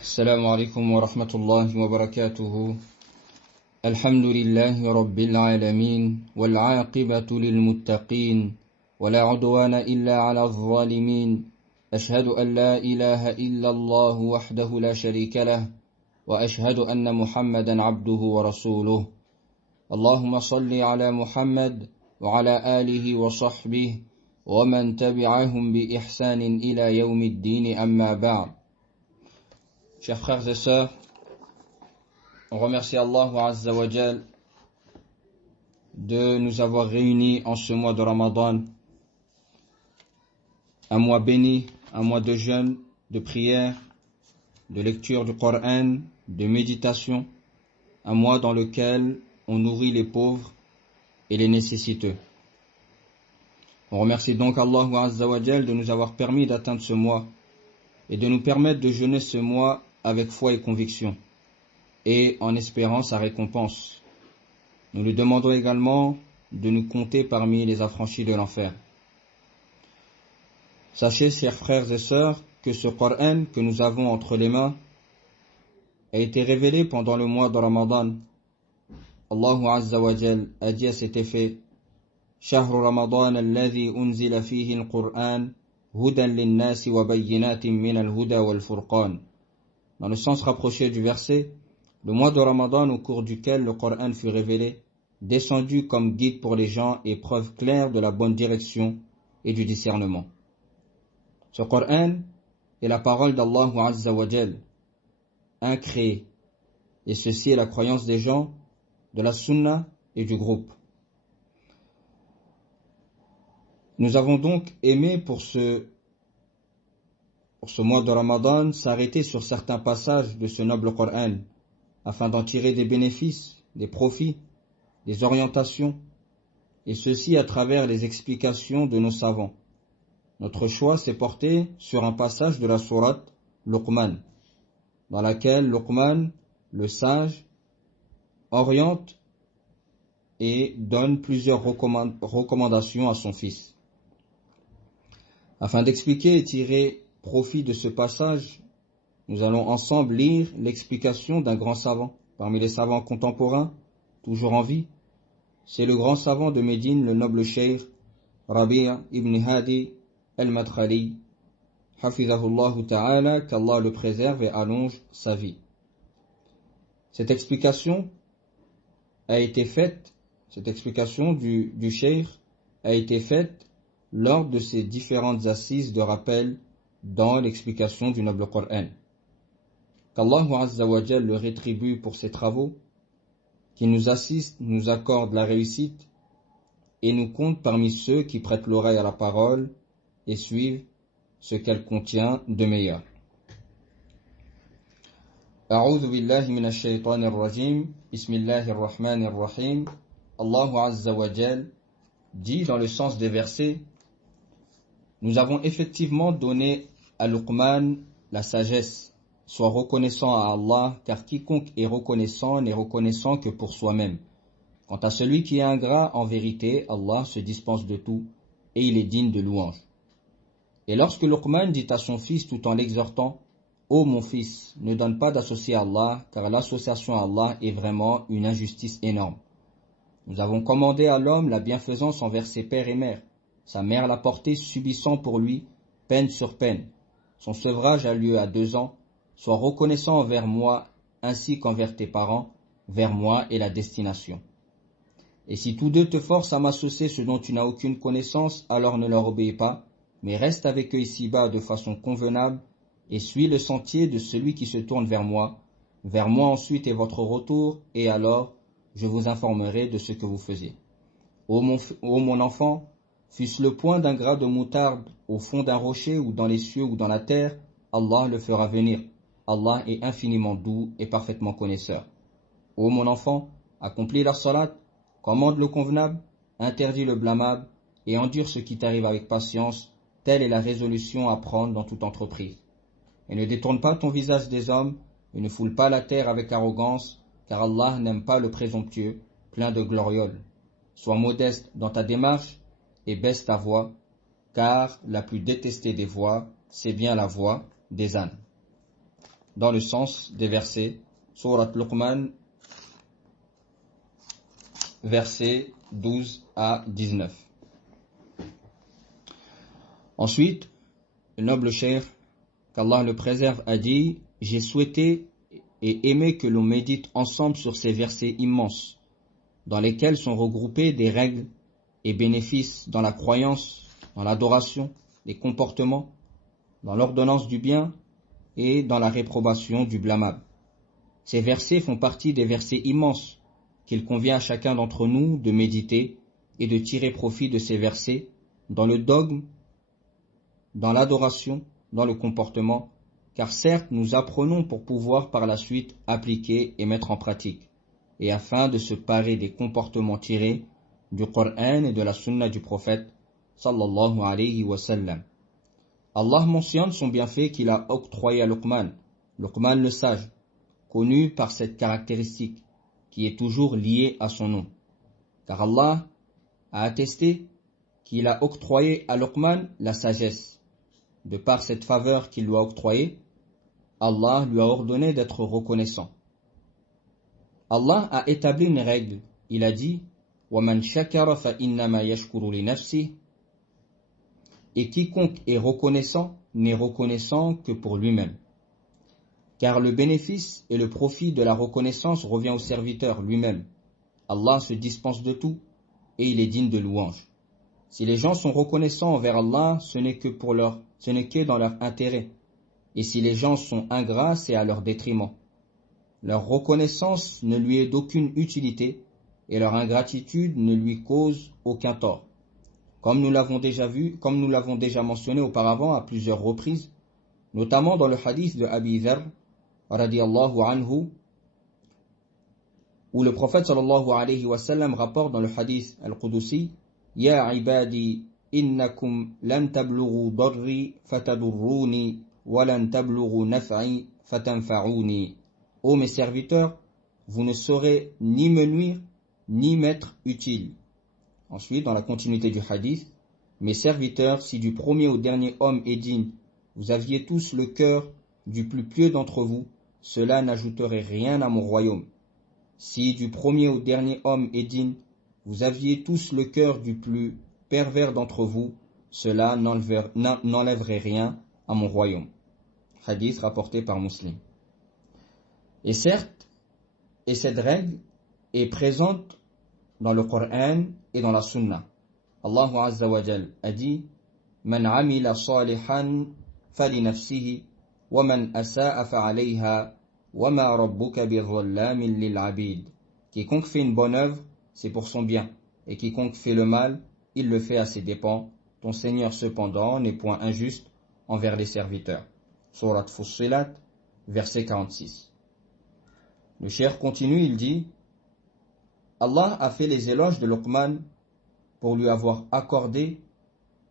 السلام عليكم ورحمة الله وبركاته. الحمد لله رب العالمين والعاقبة للمتقين ولا عدوان إلا على الظالمين. أشهد أن لا إله إلا الله وحده لا شريك له وأشهد أن محمدا عبده ورسوله. اللهم صل على محمد وعلى آله وصحبه ومن تبعهم بإحسان إلى يوم الدين أما بعد. Chers frères et sœurs, on remercie Allah Azza wa Jal de nous avoir réunis en ce mois de Ramadan, un mois béni, un mois de jeûne, de prière, de lecture du Coran, de méditation, un mois dans lequel on nourrit les pauvres et les nécessiteux. On remercie donc Allah Azza wa Jal de nous avoir permis d'atteindre ce mois et de nous permettre de jeûner ce mois avec foi et conviction, et en espérant sa récompense. Nous lui demandons également de nous compter parmi les affranchis de l'enfer. Sachez, chers frères et sœurs, que ce Coran que nous avons entre les mains a été révélé pendant le mois de Ramadan. Allah Azza wa Jal a dit à cet effet: شهر رمضان الذي أنزل فيه القرآن هدى للناس وبينات من الهدى والفرقان. Dans le sens rapproché du verset, le mois de Ramadan au cours duquel le Coran fut révélé, descendu comme guide pour les gens et preuve claire de la bonne direction et du discernement. Ce Coran est la parole d'Allah Azza wa Jal, incréé, et ceci est la croyance des gens, de la Sunna et du groupe. Nous avons donc aimé pour ce mois de Ramadan s'arrêter sur certains passages de ce noble Coran afin d'en tirer des bénéfices, des profits, des orientations, et ceci à travers les explications de nos savants. Notre choix s'est porté sur un passage de la sourate Luqman, dans laquelle Luqman, le sage, oriente et donne plusieurs recommandations à son fils. Afin d'expliquer et tirer profit de ce passage, nous allons ensemble lire l'explication d'un grand savant, parmi les savants contemporains, toujours en vie. C'est le grand savant de Médine, le noble cheikh Rabi' ibn Hadi al-Madkhali, hafizahullah ta'ala, qu'Allah le préserve et allonge sa vie. Cette explication du cheikh a été faite lors de ces différentes assises de rappel dans l'explication du noble Coran. Qu'Allah Azza wa Jal le rétribue pour ses travaux, qu'il nous assiste, nous accorde la réussite et nous compte parmi ceux qui prêtent l'oreille à la parole et suivent ce qu'elle contient de meilleur. A'udhu billahi minash shaytanir rajim. Bismillahir rahmanir rahim. Allah Azza wa Jal dit dans le sens des versets: nous avons effectivement donné à Luqman la sagesse. Sois reconnaissant à Allah, car quiconque est reconnaissant n'est reconnaissant que pour soi-même. Quant à celui qui est ingrat, en vérité, Allah se dispense de tout, et il est digne de louange. Et lorsque Luqman dit à son fils tout en l'exhortant: ô mon fils, ne donne pas d'associé à Allah, car l'association à Allah est vraiment une injustice énorme. Nous avons commandé à l'homme la bienfaisance envers ses pères et mères. Sa mère l'a porté, subissant pour lui peine sur peine. Son sevrage a lieu à 2 ans. Sois reconnaissant envers moi ainsi qu'envers tes parents. Vers moi est la destination. Et si tous deux te forcent à m'associer ce dont tu n'as aucune connaissance, alors ne leur obéis pas, mais reste avec eux ici-bas de façon convenable et suis le sentier de celui qui se tourne vers moi. Vers moi ensuite est votre retour, et alors je vous informerai de ce que vous faisiez. Ô mon enfant, fût-ce le point d'un grain de moutarde au fond d'un rocher ou dans les cieux ou dans la terre, Allah le fera venir. Allah est infiniment doux et parfaitement connaisseur. Ô mon enfant, accomplis la salat, commande le convenable, interdis le blâmable et endure ce qui t'arrive avec patience. Telle est la résolution à prendre dans toute entreprise. Et ne détourne pas ton visage des hommes et ne foule pas la terre avec arrogance, car Allah n'aime pas le présomptueux, plein de glorioles. Sois modeste dans ta démarche et baisse ta voix, car la plus détestée des voix, c'est bien la voix des ânes. dans le sens des versets. Sourate Luqman, versets 12 à 19. Ensuite, le noble cheikh, qu'Allah le préserve, a dit: j'ai souhaité et aimé que l'on médite ensemble sur ces versets immenses, dans lesquels sont regroupées des règles et bénéfices dans la croyance, dans l'adoration, les comportements, dans l'ordonnance du bien et dans la réprobation du blâmable. Ces versets font partie des versets immenses qu'il convient à chacun d'entre nous de méditer et de tirer profit de ces versets dans le dogme, dans l'adoration, dans le comportement, car certes nous apprenons pour pouvoir par la suite appliquer et mettre en pratique, et afin de se parer des comportements tirés du Coran et de la Sunna du prophète sallallahu alayhi wa sallam. Allah mentionne son bienfait qu'il a octroyé à Luqman, Luqman le sage, connu par cette caractéristique qui est toujours liée à son nom. Car Allah a attesté qu'il a octroyé à Luqman la sagesse. De par cette faveur qu'il lui a octroyée, Allah lui a ordonné d'être reconnaissant. Allah a établi une règle. Il a dit: وَمَنْ شَكَرَ فَإِنَّمَا يَشْكُرُ لِنَفْسِهِ. Et quiconque est reconnaissant n'est reconnaissant que pour lui-même. Car le bénéfice et le profit de la reconnaissance revient au serviteur lui-même. Allah se dispense de tout et il est digne de louange. Si les gens sont reconnaissants envers Allah, ce n'est que dans leur intérêt. Et si les gens sont ingrats, c'est à leur détriment. Leur reconnaissance ne lui est d'aucune utilité et leur ingratitude ne lui cause aucun tort. Comme nous l'avons déjà mentionné auparavant à plusieurs reprises, notamment dans le hadith de Abi Dharr radiyallahu anhu, où le prophète sallallahu alayhi wa sallam rapporte dans le hadith al-Qudusi: Ya ibadi innakum lan tablughu darri fatadurruni wa lan tablughu naf'i fatanfa'uni. Ô mes serviteurs, vous ne saurez ni me nuire ni m'être utile. Ensuite, dans la continuité du hadith: mes serviteurs, si du premier au dernier homme est digne, vous aviez tous le cœur du plus pieux d'entre vous, cela n'ajouterait rien à mon royaume. Si du premier au dernier homme est digne, vous aviez tous le cœur du plus pervers d'entre vous, cela n'enlèverait rien à mon royaume. Hadith rapporté par Muslim. Et certes, cette règle est présente dans le Coran et dans la Sunna. Allah Azza wa Jal a dit: Man amila salihan fali nafsihi wa man asa'a fa'alayha wa ma rabbuka bidhallamin lil abid. Quiconque fait une bonne œuvre, c'est pour son bien, et quiconque fait le mal, il le fait à ses dépens. Ton Seigneur cependant n'est point injuste envers les serviteurs. Surat Fussilat, verset 46. Le cheikh continue, il dit: Allah a fait les éloges de Luqman pour lui avoir accordé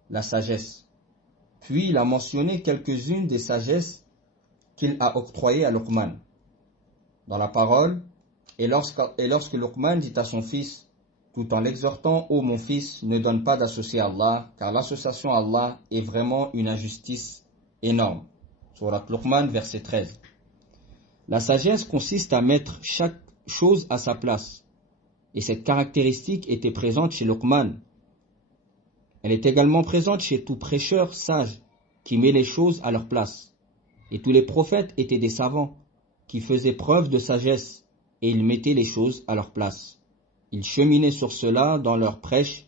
la sagesse. Puis il a mentionné quelques-unes des sagesses qu'il a octroyées à Luqman dans la parole, et lorsque Luqman dit à son fils, tout en l'exhortant: ô mon fils, ne donne pas d'associé à Allah, car l'association à Allah est vraiment une injustice énorme. Surat Luqman, verset 13. La sagesse consiste à mettre chaque chose à sa place. Et cette caractéristique était présente chez Luqman. Elle est également présente chez tout prêcheur sage qui met les choses à leur place. Et tous les prophètes étaient des savants qui faisaient preuve de sagesse et ils mettaient les choses à leur place. Ils cheminaient sur cela dans leur prêche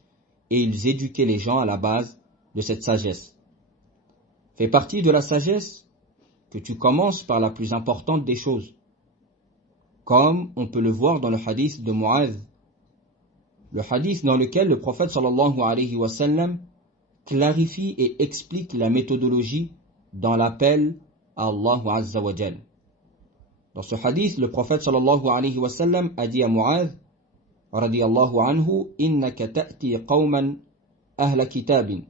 et ils éduquaient les gens à la base de cette sagesse. Fait partie de la sagesse que tu commences par la plus importante des choses, comme on peut le voir dans le hadith de Mu'adh, le hadith dans lequel le prophète sallallahu alayhi wa sallam clarifie et explique la méthodologie dans l'appel à Allah Azza wa Jal. Dans ce hadith, le prophète sallallahu alayhi wa sallam a dit à Mu'adh radiyallahu anhu: innaka ta'ti qawman ahla kitabin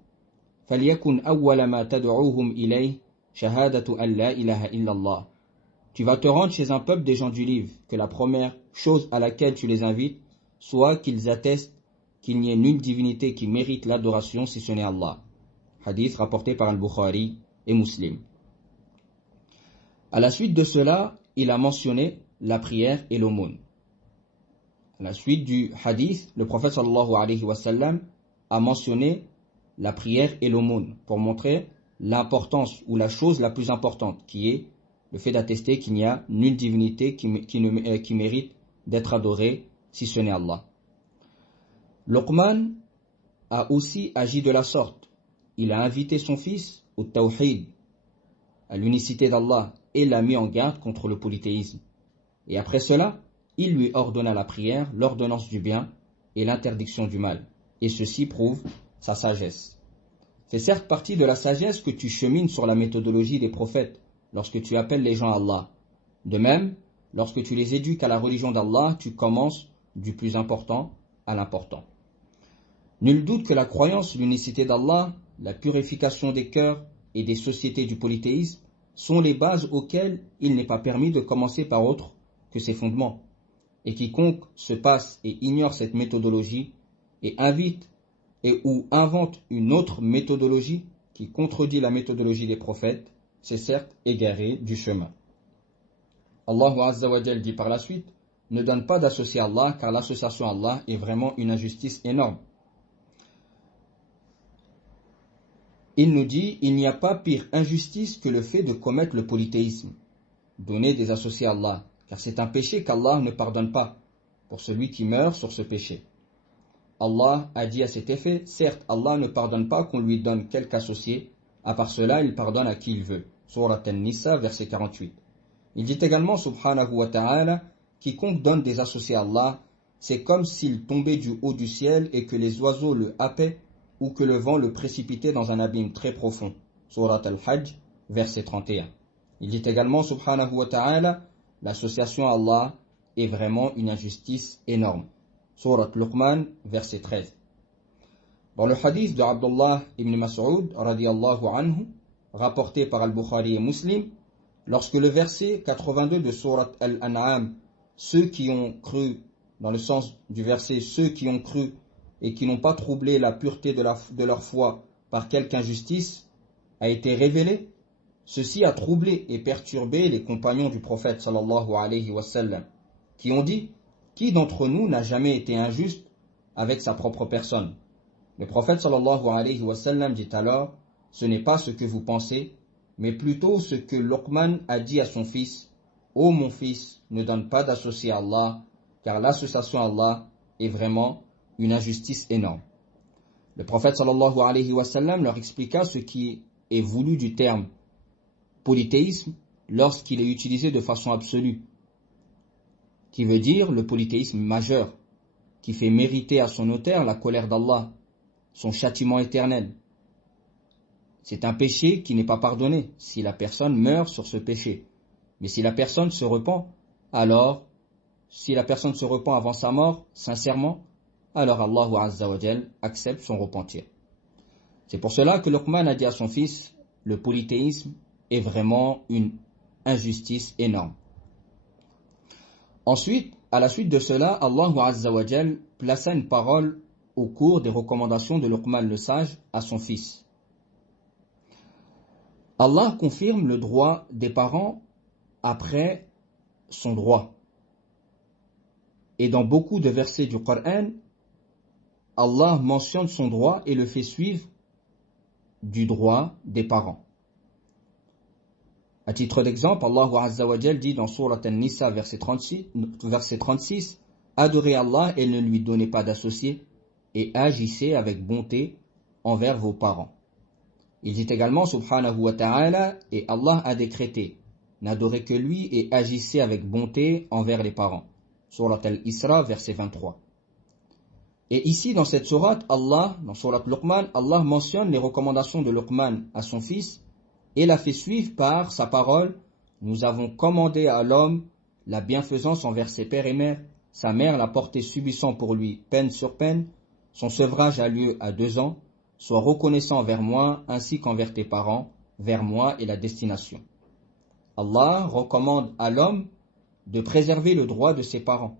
falyakun awwala ma tad'uuhum ilayh shahadatu an la ilaha illallah. Tu vas te rendre chez un peuple des gens du livre, que la première chose à laquelle tu les invites soit qu'ils attestent qu'il n'y ait nulle divinité qui mérite l'adoration si ce n'est Allah. Hadith rapporté par Al-Bukhari et Muslim. À la suite de cela, il a mentionné la prière et l'aumône. À la suite du hadith, le prophète sallallahu alayhi wa sallam a mentionné la prière et l'aumône pour montrer l'importance ou la chose la plus importante qui est le fait d'attester qu'il n'y a nulle divinité qui mérite d'être adorée si ce n'est Allah. Luqman a aussi agi de la sorte. Il a invité son fils au tawhid, à l'unicité d'Allah, et l'a mis en garde contre le polythéisme. Et après cela, il lui ordonna la prière, l'ordonnance du bien et l'interdiction du mal. Et ceci prouve sa sagesse. C'est certes partie de la sagesse que tu chemines sur la méthodologie des prophètes lorsque tu appelles les gens à Allah. De même, lorsque tu les éduques à la religion d'Allah, tu commences du plus important à l'important. Nul doute que la croyance, l'unicité d'Allah, la purification des cœurs et des sociétés du polythéisme sont les bases auxquelles il n'est pas permis de commencer par autre que ses fondements. Et quiconque se passe et ignore cette méthodologie et invite et ou invente une autre méthodologie qui contredit la méthodologie des prophètes, c'est certes égaré du chemin. Allah Azza wa Jal dit par la suite, ne donne pas d'associé à Allah car l'association à Allah est vraiment une injustice énorme. Il nous dit, il n'y a pas pire injustice que le fait de commettre le polythéisme, donner des associés à Allah, car c'est un péché qu'Allah ne pardonne pas pour celui qui meurt sur ce péché. Allah a dit à cet effet, certes Allah ne pardonne pas qu'on lui donne quelque associé, à part cela il pardonne à qui il veut. Surat An-Nisa, verset 48. Il dit également, subhanahu wa ta'ala, quiconque donne des associés à Allah, c'est comme s'il tombait du haut du ciel et que les oiseaux le happaient ou que le vent le précipitait dans un abîme très profond. Surat Al-Hajj, verset 31. Il dit également, subhanahu wa ta'ala, l'association à Allah est vraiment une injustice énorme. Surat Luqman, verset 13. Dans le hadith de Abdullah ibn Mas'ud, radiyallahu anhu, rapporté par Al-Bukhari et Muslim, lorsque le verset 82 de Surat Al-An'am, ceux qui ont cru, dans le sens du verset, ceux qui ont cru et qui n'ont pas troublé la pureté de leur foi par quelque injustice, a été révélé, ceci a troublé et perturbé les compagnons du prophète sallallahu alayhi wa sallam, qui ont dit, qui d'entre nous n'a jamais été injuste avec sa propre personne? Le prophète sallallahu alayhi wa sallam dit alors, ce n'est pas ce que vous pensez, mais plutôt ce que Luqman a dit à son fils, ô mon fils, ne donne pas d'associé à Allah, car l'association à Allah est vraiment une injustice énorme. Le prophète sallallahu alayhi wa sallam leur expliqua ce qui est voulu du terme polythéisme lorsqu'il est utilisé de façon absolue, qui veut dire le polythéisme majeur, qui fait mériter à son auteur la colère d'Allah, son châtiment éternel. C'est un péché qui n'est pas pardonné si la personne meurt sur ce péché. Mais si la personne se repent, alors, si la personne se repent avant sa mort, sincèrement, alors Allah Azza wa Jal accepte son repentir. C'est pour cela que Luqman a dit à son fils, le polythéisme est vraiment une injustice énorme. Ensuite, à la suite de cela, Allah Azza wa Jal plaça une parole au cours des recommandations de Luqman le sage à son fils. Allah confirme le droit des parents après son droit. Et dans beaucoup de versets du Coran, Allah mentionne son droit et le fait suivre du droit des parents. À titre d'exemple, Allah Azza wa Jal dit dans Surat An-Nisa, verset 36, adorez Allah et ne lui donnez pas d'associés et agissez avec bonté envers vos parents. Il dit également, subhanahu wa ta'ala, et Allah a décrété, n'adorez que lui et agissez avec bonté envers les parents. Surat Al-Isra, verset 23. Et ici, dans cette sourate, dans Surat Luqman, Allah mentionne les recommandations de Luqman à son fils et la fait suivre par sa parole. Nous avons commandé à l'homme la bienfaisance envers ses pères et mères. Sa mère l'a porté subissant pour lui peine sur peine. Son sevrage a lieu à 2 ans. Sois reconnaissant envers moi ainsi qu'envers tes parents. Vers moi est la destination. Allah recommande à l'homme de préserver le droit de ses parents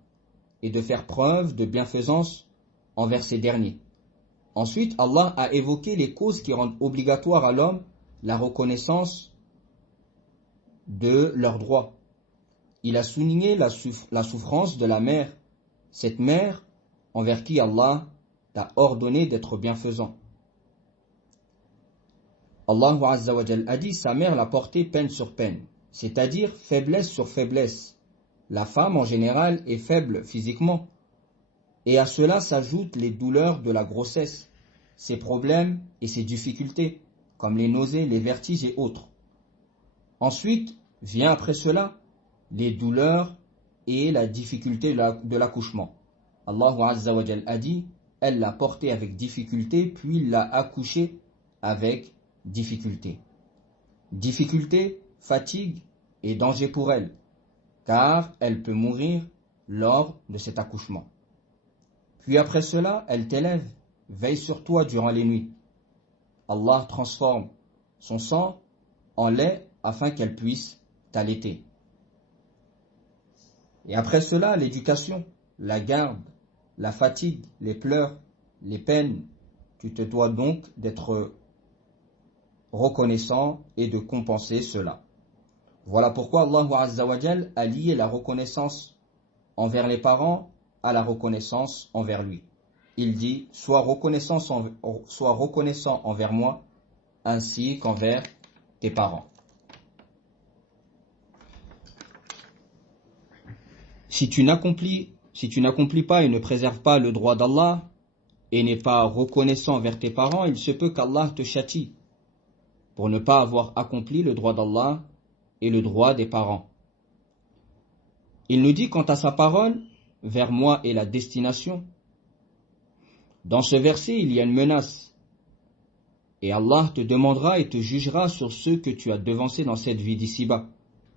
et de faire preuve de bienfaisance envers ces derniers. Ensuite, Allah a évoqué les causes qui rendent obligatoire à l'homme la reconnaissance de leurs droits. Il a souligné la souffrance de la mère, cette mère envers qui Allah t'a ordonné d'être bienfaisant. Allah Azza wa Jal a dit, sa mère l'a porté peine sur peine, c'est-à-dire faiblesse sur faiblesse. La femme en général est faible physiquement, et à cela s'ajoutent les douleurs de la grossesse, ses problèmes et ses difficultés, comme les nausées, les vertiges et autres. Ensuite, vient après cela les douleurs et la difficulté de l'accouchement. Allah Azza wa Jal a dit, elle l'a porté avec difficulté, puis l'a accouché avec difficulté. Difficulté, fatigue et danger pour elle, car elle peut mourir lors de cet accouchement. Puis après cela, elle t'élève, veille sur toi durant les nuits. Allah transforme son sang en lait afin qu'elle puisse t'allaiter. Et après cela, l'éducation, la garde, la fatigue, les pleurs, les peines. Tu te dois donc d'être reconnaissant et de compenser cela. Voilà pourquoi Allah Azza wa Jal a lié la reconnaissance envers les parents à la reconnaissance envers lui. Il dit, sois reconnaissant envers moi ainsi qu'envers tes parents. Si tu n'accomplis pas et ne préserves pas le droit d'Allah et n'es pas reconnaissant envers tes parents, il se peut qu'Allah te châtie pour ne pas avoir accompli le droit d'Allah et le droit des parents. Il nous dit quant à sa parole, vers moi est la destination. Dans ce verset, il y a une menace. Et Allah te demandera et te jugera sur ce que tu as devancé dans cette vie d'ici-bas.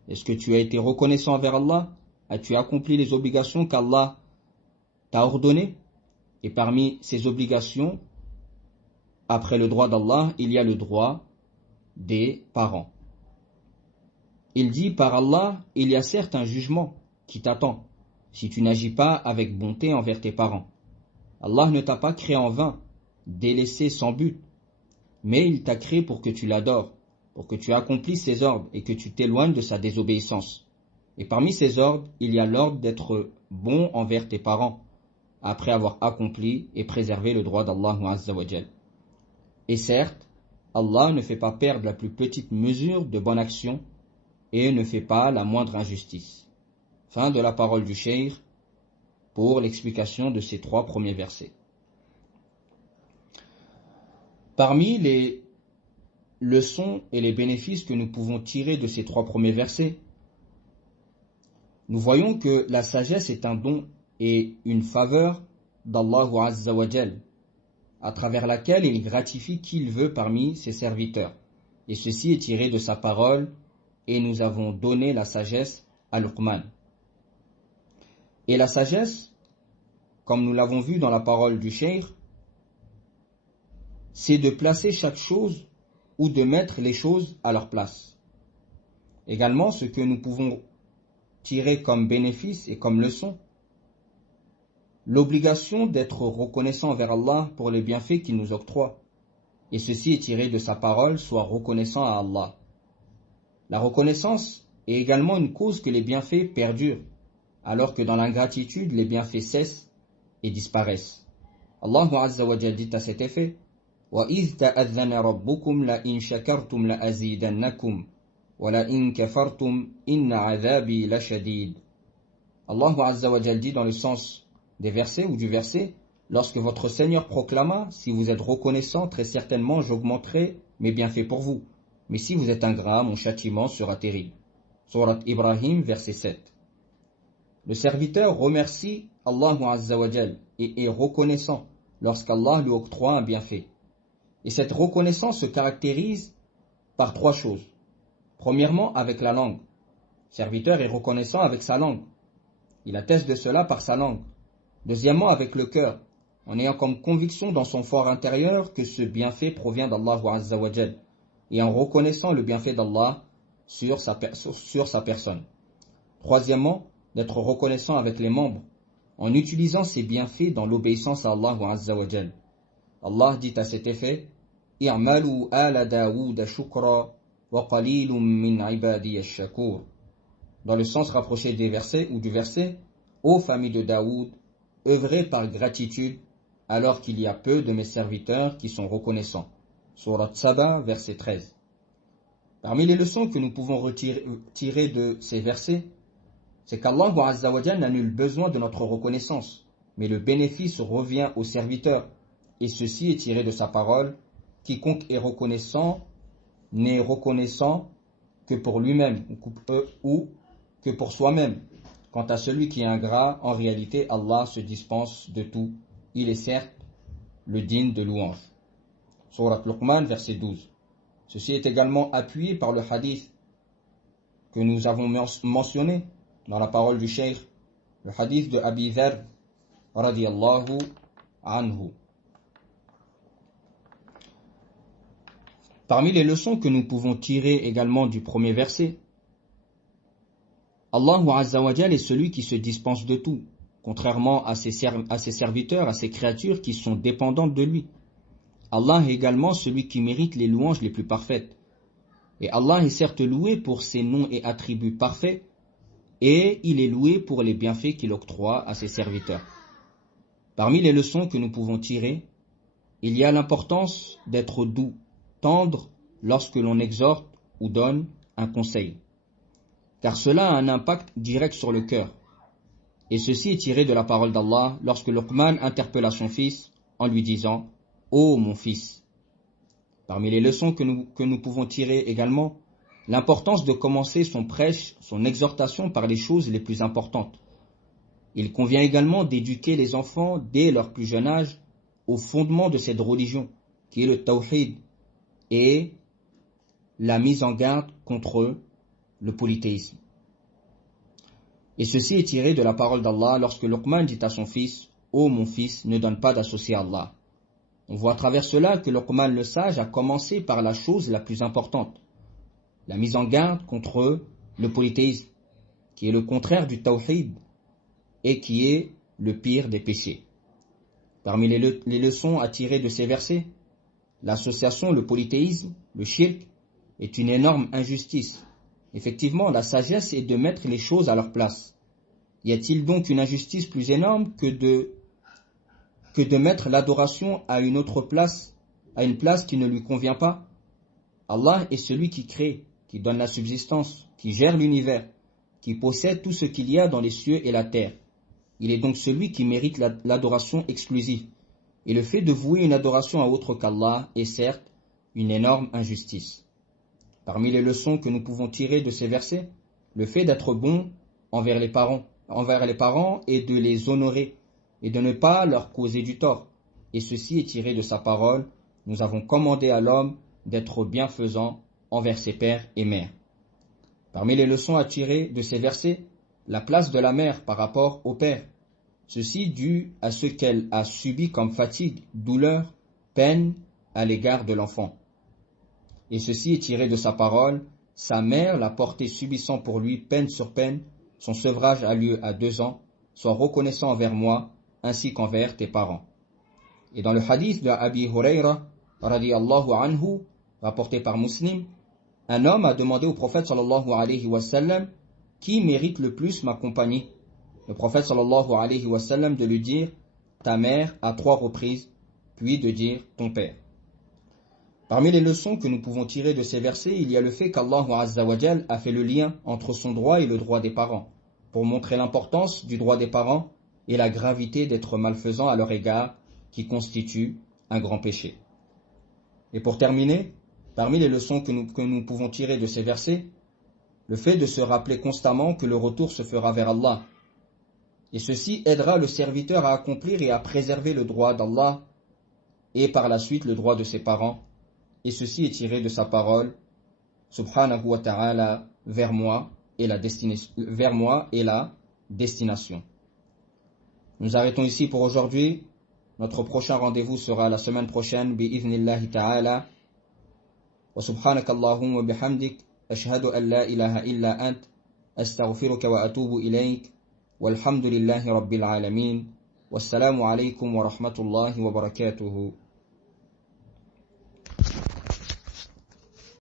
Est-ce que tu as été reconnaissant envers Allah? As-tu accompli les obligations qu'Allah t'a ordonnées? Et parmi ces obligations, après le droit d'Allah, il y a le droit des parents. Il dit, par Allah, il y a certes un jugement qui t'attend si tu n'agis pas avec bonté envers tes parents. Allah ne t'a pas créé en vain, délaissé sans but, mais il t'a créé pour que tu l'adores, pour que tu accomplisses ses ordres et que tu t'éloignes de sa désobéissance. Et parmi ces ordres, il y a l'ordre d'être bon envers tes parents, après avoir accompli et préservé le droit d'Allah Azza wa Jal. Et certes, Allah ne fait pas perdre la plus petite mesure de bonne action et ne fait pas la moindre injustice. Fin de la parole du cheikh pour l'explication de ces 3 premiers versets. Parmi les leçons et les bénéfices que nous pouvons tirer de ces 3 premiers versets, nous voyons que la sagesse est un don et une faveur d'Allah Azza wa Jal, à travers laquelle il gratifie qui il veut parmi ses serviteurs. Et ceci est tiré de sa parole, et nous avons donné la sagesse à Luqman. Et la sagesse, comme nous l'avons vu dans la parole du cheikh, c'est de placer chaque chose ou de mettre les choses à leur place. Également, ce que nous pouvons tirer comme bénéfice et comme leçon, l'obligation d'être reconnaissant envers Allah pour les bienfaits qu'il nous octroie. Et ceci est tiré de sa parole, sois reconnaissant à Allah. La reconnaissance est également une cause que les bienfaits perdurent, alors que dans l'ingratitude, les bienfaits cessent et disparaissent. Allah Azza wa Jal dit à cet effet, وَإِذْ تَأَذَّنَ رَبُّكُمْ لَإِنْ شَكَرْتُمْ لَأَزِيدَنَّكُمْ وَلَإِنْ كَفَرْتُمْ إِنَّ عَذَابِي لَشَدِيدٌ. Allah Azza wa Jal dit dans le sens des versets ou du verset, lorsque votre Seigneur proclama, si vous êtes reconnaissant, très certainement j'augmenterai mes bienfaits pour vous. Mais si vous êtes ingrat, mon châtiment sera terrible. Surat Ibrahim, verset 7. Le serviteur remercie Allah Azza wa Jal et est reconnaissant lorsqu'Allah lui octroie un bienfait. Et cette reconnaissance se caractérise par 3 choses. Premièrement, avec la langue. Le serviteur est reconnaissant avec sa langue. Il atteste de cela par sa langue. Deuxièmement, avec le cœur, en ayant comme conviction dans son fort intérieur que ce bienfait provient d'Allah Azza wa Jal, et en reconnaissant le bienfait d'Allah sur sa personne. Troisièmement, d'être reconnaissant avec les membres, en utilisant ces bienfaits dans l'obéissance à Allah Azza wa Jal. Allah dit à cet effet, « I'malu ala Daoud shukra وَقَلِيلٌ مِّنْ عِبَادِيَ الشَّكُورِ. Dans le sens rapproché des versets ou du verset, ô famille de Daoud, œuvrez par gratitude alors qu'il y a peu de mes serviteurs qui sont reconnaissants. Surat Saba, verset 13. Parmi les leçons que nous pouvons tirer de ces versets, c'est qu'Allah Azza wa Jalla n'a nul besoin de notre reconnaissance, mais le bénéfice revient au serviteur, et ceci est tiré de sa parole, quiconque est reconnaissant n'est reconnaissant que pour lui-même ou que pour soi-même. Quant à celui qui est ingrat, en réalité Allah se dispense de tout, il est certes le digne de louange. Surat Luqman, verset 12. Ceci est également appuyé par le hadith que nous avons mentionné dans la parole du Cheikh, le hadith de Abi Dharr radiyallahu anhu. Parmi les leçons que nous pouvons tirer également du premier verset, Allah Azza wa Jal est celui qui se dispense de tout, contrairement à ses serviteurs, à ses créatures qui sont dépendantes de lui. Allah est également celui qui mérite les louanges les plus parfaites. Et Allah est certes loué pour ses noms et attributs parfaits, et il est loué pour les bienfaits qu'il octroie à ses serviteurs. Parmi les leçons que nous pouvons tirer, il y a l'importance d'être doux, tendre lorsque l'on exhorte ou donne un conseil, car cela a un impact direct sur le cœur. Et ceci est tiré de la parole d'Allah lorsque Luqman interpella son fils en lui disant « Ô mon fils ». Parmi les leçons que nous pouvons tirer également, l'importance de commencer son prêche, son exhortation par les choses les plus importantes. Il convient également d'éduquer les enfants dès leur plus jeune âge au fondement de cette religion, qui est le tawhid, et la mise en garde contre le polythéisme. Et ceci est tiré de la parole d'Allah lorsque Luqman dit à son fils « Ô mon fils, ne donne pas d'associé à Allah ». On voit à travers cela que Luqman le sage a commencé par la chose la plus importante, la mise en garde contre le polythéisme, qui est le contraire du tawhid et qui est le pire des péchés. Parmi les leçons à tirer de ces versets, l'association, le polythéisme, le shirk, est une énorme injustice. Effectivement, la sagesse est de mettre les choses à leur place. Y a-t-il donc une injustice plus énorme que de mettre l'adoration à une autre place, à une place qui ne lui convient pas? Allah est celui qui crée, qui donne la subsistance, qui gère l'univers, qui possède tout ce qu'il y a dans les cieux et la terre. Il est donc celui qui mérite l'adoration exclusive. Et le fait de vouer une adoration à autre qu'Allah est certes une énorme injustice. Parmi les leçons que nous pouvons tirer de ces versets, le fait d'être bon envers les parents et de les honorer et de ne pas leur causer du tort. Et ceci est tiré de sa parole. Nous avons commandé à l'homme d'être bienfaisant envers ses pères et mères. Parmi les leçons à tirer de ces versets, la place de la mère par rapport au père. Ceci dû à ce qu'elle a subi comme fatigue, douleur, peine à l'égard de l'enfant. Et ceci est tiré de sa parole. Sa mère l'a porté subissant pour lui peine sur peine. Son sevrage a lieu à 2 ans. Sois reconnaissant envers moi ainsi qu'envers tes parents. Et dans le hadith de Abi Hurayra radiyallahu anhu, rapporté par Muslim, un homme a demandé au prophète sallallahu alayhi wa sallam qui mérite le plus ma compagnie. Le prophète sallallahu alayhi wa sallam de lui dire ta mère à 3 reprises, puis de dire ton père. Parmi les leçons que nous pouvons tirer de ces versets, il y a le fait qu'Allah Azza wa Jal a fait le lien entre son droit et le droit des parents, pour montrer l'importance du droit des parents et la gravité d'être malfaisant à leur égard, qui constitue un grand péché. Et pour terminer, parmi les leçons que nous pouvons tirer de ces versets, le fait de se rappeler constamment que le retour se fera vers Allah. Et ceci aidera le serviteur à accomplir et à préserver le droit d'Allah et par la suite le droit de ses parents. Et ceci est tiré de sa parole, subhanahu wa ta'ala, vers moi et la destination. Nous arrêtons ici pour aujourd'hui. Notre prochain rendez-vous sera la semaine prochaine, bi'idhnillahi ta'ala. Wa subhanaka Allahumma bihamdik, ashhadu an la ilaha illa ant, astaghfiruka wa atubu ilayk, walhamdulillahi rabbil alamin. Wassalamu alaykum wa rahmatullahi wa barakatuhu.